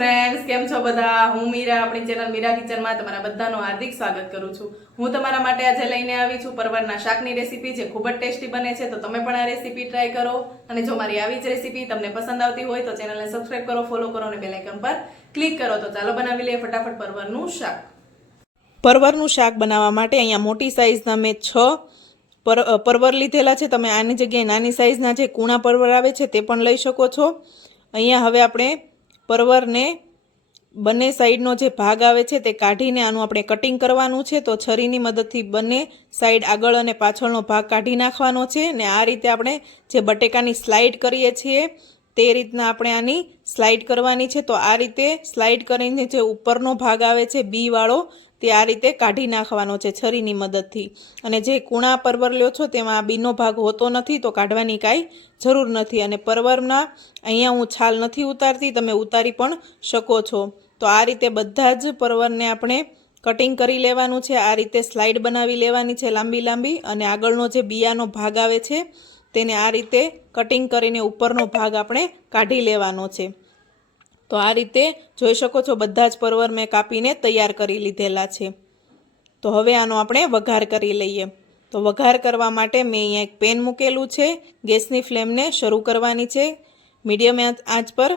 Friends, કેમ છો બધા? હું મીરા, આપણી ચેનલ મીરા કિચનમાં તમારા બધાનું હાર્દિક સ્વાગત કરું છું। હું તમારા માટે આજે લઈને આવી છું પરવરના શાકની રેસીપી, જે ખૂબ જ ટેસ્ટી બને છે। તો તમે પણ આ રેસીપી ટ્રાય કરો, અને જો મારી આવી જ રેસીપી તમને પસંદ આવતી હોય તો ચેનલને સબસ્ક્રાઇબ કરો, ફોલો કરો અને બેલ આઇકન પર ક્લિક કરો। તો ચાલો બનાવી લઈએ ફટાફટ પરવરનું શાક। પરવરનું શાક બનાવવા માટે અહીંયા મોટી સાઈઝના મેં 6 પરવર લીધેલા છે। તમે આની જગ્યાએ નાની સાઈઝના જે કૂણા પરવર આવે છે તે પણ લઈ શકો છો। અહીંયા હવે આપણે પરવરને બંને સાઈડનો જે ભાગ આવે છે તે કાઢીને આનું આપણે કટિંગ કરવાનું છે। તો છરીની મદદથી બંને સાઈડ આગળ અને પાછળનો ભાગ કાઢી નાખવાનો છે, ને આ રીતે આપણે જે બટેકાની સ્લાઇડ કરીએ છીએ તે રીતના આપણે આની સ્લાઇડ કરવાની છે। તો આ રીતે સ્લાઇડ કરીને જે ઉપરનો ભાગ આવે છે બી વાળો, તે આ રીતે કાઢી નાખવાનો છે છરીની મદદથી। અને જે કૂણા પરવર લ્યો છો તેમાં આ બીનો ભાગ હોતો નથી, તો કાઢવાની કાંઈ જરૂર નથી। અને પરવરના અહીંયા હું છાલ નથી ઉતારતી, તમે ઉતારી પણ શકો છો। તો આ રીતે બધા જ પરવરને આપણે કટિંગ કરી લેવાનું છે। આ રીતે સ્લાઇડ બનાવી લેવાની છે લાંબી લાંબી, અને આગળનો જે બિયાનો ભાગ આવે છે તેને આ રીતે કટિંગ કરીને ઉપરનો ભાગ આપણે કાઢી લેવાનો છે। તો આ રીતે જોઈ શકો છો બધા જ પરવર મેં કાપીને તૈયાર કરી લીધેલા છે। તો હવે આનો આપણે વઘાર કરી લઈએ। તો વઘાર કરવા માટે મેં અહીંયા એક પેન મૂકેલું છે। ગેસની ફ્લેમને શરૂ કરવાની છે, મીડિયમ આંચ પર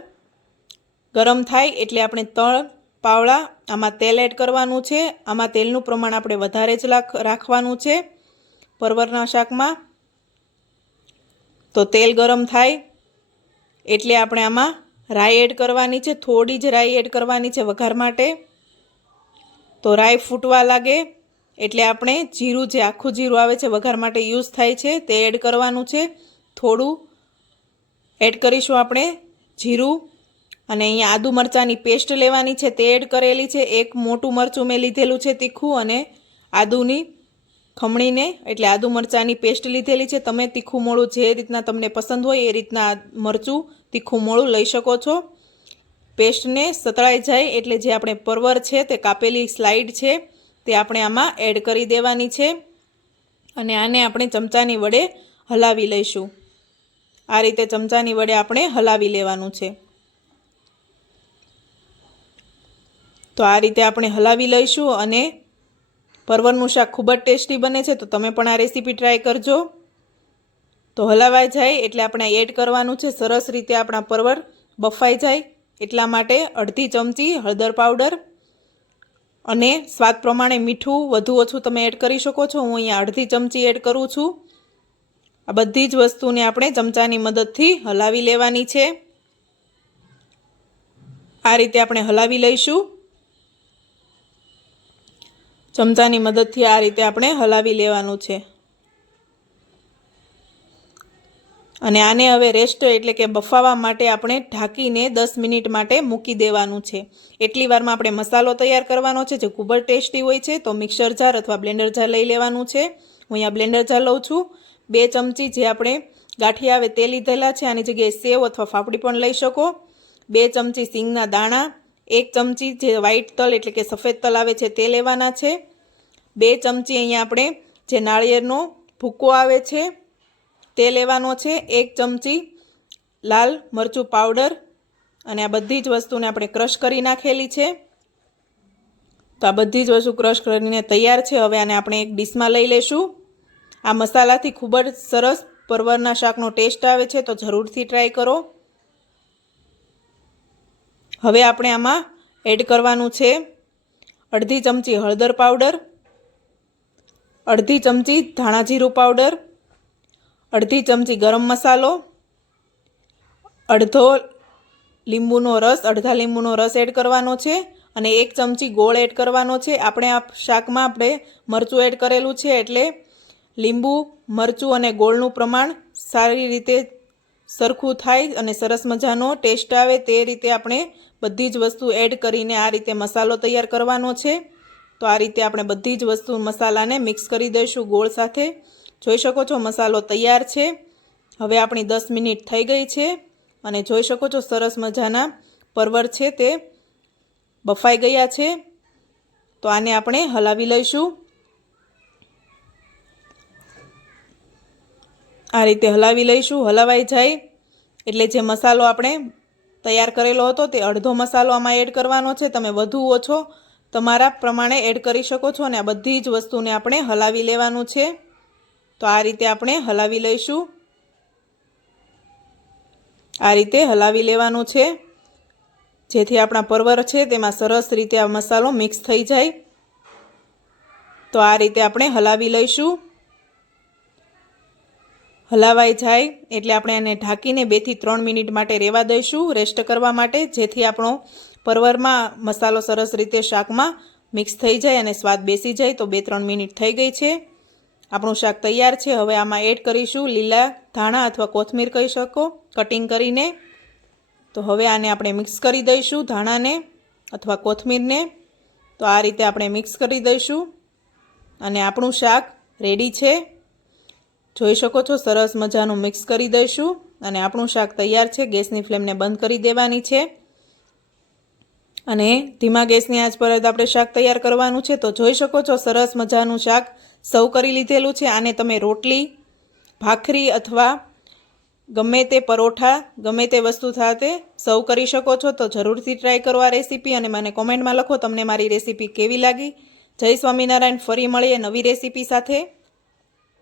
ગરમ થાય એટલે આપણે 3 પાવડા આમાં તેલ એડ કરવાનું છે। આમાં તેલનું પ્રમાણ આપણે વધારે જ રાખવાનું છે પરવરના શાકમાં। તો તેલ ગરમ થાય એટલે આપણે આમાં રાઈ એડ કરવાની છે, થોડી જ રાઈ એડ કરવાની છે વઘાર માટે। તો રાઈ ફૂટવા લાગે એટલે આપણે જીરું, જે આખું જીરું આવે છે વઘાર માટે યુઝ થાય છે, તે એડ કરવાનું છે। થોડું એડ કરીશું આપણે જીરું, અને અહીંયા આદુ મરચાંની પેસ્ટ લેવાની છે તે એડ કરેલી છે। એક મોટું મરચું મેં લીધેલું છે તીખું, અને આદુની ખમણીને એટલે આદુ મરચાંની પેસ્ટ લીધેલી છે। તમે તીખું મોળું જે રીતના તમને પસંદ હોય એ રીતના મરચું તીખું મોળું લઈ શકો છો। પેસ્ટને સતળાઈ જાય એટલે જે આપણે પરવર છે તે કાપેલી સ્લાઇડ છે તે આપણે આમાં એડ કરી દેવાની છે, અને આને આપણે ચમચાની વડે હલાવી લઈશું। આ રીતે ચમચાની વડે આપણે હલાવી લેવાનું છે। તો આ રીતે આપણે હલાવી લઈશું, અને પરવરનું શાક ખૂબ જ ટેસ્ટી બને છે। તો તમે પણ આ રેસીપી ટ્રાય કરજો। તો હલાવાઈ જાય એટલે આપણે એડ કરવાનું છે, સરસ રીતે આપણા પરવર બફાઈ જાય એટલા માટે અડધી ચમચી હળદર પાવડર, અને સ્વાદ પ્રમાણે મીઠું વધુ ઓછું તમે એડ કરી શકો છો। હું અહીંયા અડધી ચમચી એડ કરું છું। આ બધી જ વસ્તુને આપણે ચમચાની મદદથી હલાવી લેવાની છે। આ રીતે આપણે હલાવી લઈશું। ચમચાની મદદથી આ રીતે આપણે હલાવી લેવાનું છે, અને આને હવે રેસ્ટ એટલે કે બફાવા માટે આપણે ઢાંકીને 10 મિનિટ માટે મૂકી દેવાનું છે। એટલી વારમાં આપણે મસાલો તૈયાર કરવાનો છે, જે ખૂબ જ ટેસ્ટી હોય છે। તો મિક્સર જાર અથવા બ્લેન્ડર જાર લઈ લેવાનું છે। હું અહીંયા બ્લેન્ડર જાર લઉં છું। 2 ચમચી જે આપણે ગાંઠિયા આવે તે લીધેલા છે, આની જગ્યાએ સેવ અથવા ફાફડી પણ લઈ શકો। 2 ચમચી સિંગના દાણા, 1 ચમચી જે વ્હાઈટ તલ એટલે કે સફેદ તલ આવે છે તે લેવાના છે। 2 ચમચી અહીંયા આપણે જે નાળિયેરનો ભૂકો આવે છે તે લેવાનો છે। 1 ચમચી લાલ મરચું પાવડર, અને આ બધી જ વસ્તુને આપણે ક્રશ કરી નાખેલી છે। તો આ બધી જ વસ્તુ ક્રશ કરીને તૈયાર છે। હવે આને આપણે એક ડીશમાં લઈ લેશું। આ મસાલાથી ખૂબ જ સરસ પરવરના શાકનો ટેસ્ટ આવે છે, તો જરૂરથી ટ્રાય કરો। હવે આપણે આમાં એડ કરવાનું છે અડધી ચમચી હળદર પાવડર, અડધી ચમચી ધાણા જીરું પાવડર, અડધી ચમચી ગરમ મસાલો, અડધા લીંબુનો રસ એડ કરવાનો છે, અને 1 ચમચી ગોળ એડ કરવાનો છે। આપણે આ શાકમાં આપણે મરચું એડ કરેલું છે એટલે લીંબુ, મરચું અને ગોળનું પ્રમાણ સારી રીતે સરખું થાય અને સરસ મજાનો ટેસ્ટ આવે તે રીતે આપણે બધી જ વસ્તુ એડ કરીને આ રીતે મસાલો તૈયાર કરવાનો છે। તો આ રીતે આપણે બધી જ વસ્તુ મસાલાને મિક્સ કરી દઈશું ગોળ સાથે। જોઈ શકો છો મસાલો તૈયાર છે। હવે આપણી 10 મિનિટ થઈ ગઈ છે, અને જોઈ શકો છો સરસ મજાના પરવર છે તે બફાઈ ગયા છે। તો આને આપણે હલાવી લઈશું। આ રીતે હલાવી લઈશું। હલાવાઈ જાય એટલે જે મસાલો આપણે તૈયાર કરેલો હતો તે અડધો મસાલો આમાં એડ કરવાનો છે. તમે વધુ ઓછો તમારા પ્રમાણે એડ કરી શકો છો. અને આ બધી જ વસ્તુને આપણે હલાવી લેવાનું છે. તો આ રીતે આપણે હલાવી લઈશું. આ રીતે હલાવી લેવાનું છે, જેથી આપણા પરવર છે તેમાં સરસ રીતે આ મસાલો મિક્સ થઈ જાય. તો આ રીતે આપણે હલાવી લઈશું. હલાવાઈ જાય એટલે આપણે એને ઢાંકીને 2 થી 3 મિનિટ માટે રહેવા દઈશું, રેસ્ટ કરવા માટે, જેથી આપણો પરવરમાં મસાલો સરસ રીતે શાકમાં મિક્સ થઈ જાય અને સ્વાદ બેસી જાય. તો 2-3 મિનિટ થઈ ગઈ છે. આપણું શાક તૈયાર છે. હવે આમાં એડ કરીશું લીલા ધાણા અથવા કોથમીર કહી શકો, કટિંગ કરીને. તો હવે આને આપણે મિક્સ કરી દઈશું, ધાણાને અથવા કોથમીરને. તો આ રીતે આપણે મિક્સ કરી દઈશું અને આપણું શાક રેડી છે. જોઈ શકો છો, સરસ મજાનું મિક્સ કરી દઈશું અને આપણું શાક તૈયાર છે. ગેસની ફ્લેમને બંધ કરી દેવાની છે અને ધીમા ગેસની આંચ પર જ આપણે શાક તૈયાર કરવાનું છે. તો જોઈ શકો છો, સરસ મજાનું શાક સર્વ કરી લીધેલું છે. આને તમે રોટલી, ભાખરી અથવા ગમે તે પરોઠા, ગમે તે વસ્તુ સાથે સર્વ કરી શકો છો. તો જરૂરથી ટ્રાય કરો આ રેસીપી અને મને કોમેન્ટમાં લખો તમને મારી રેસીપી કેવી લાગી. જય સ્વામિનારાયણ. ફરી મળીએ નવી રેસીપી સાથે.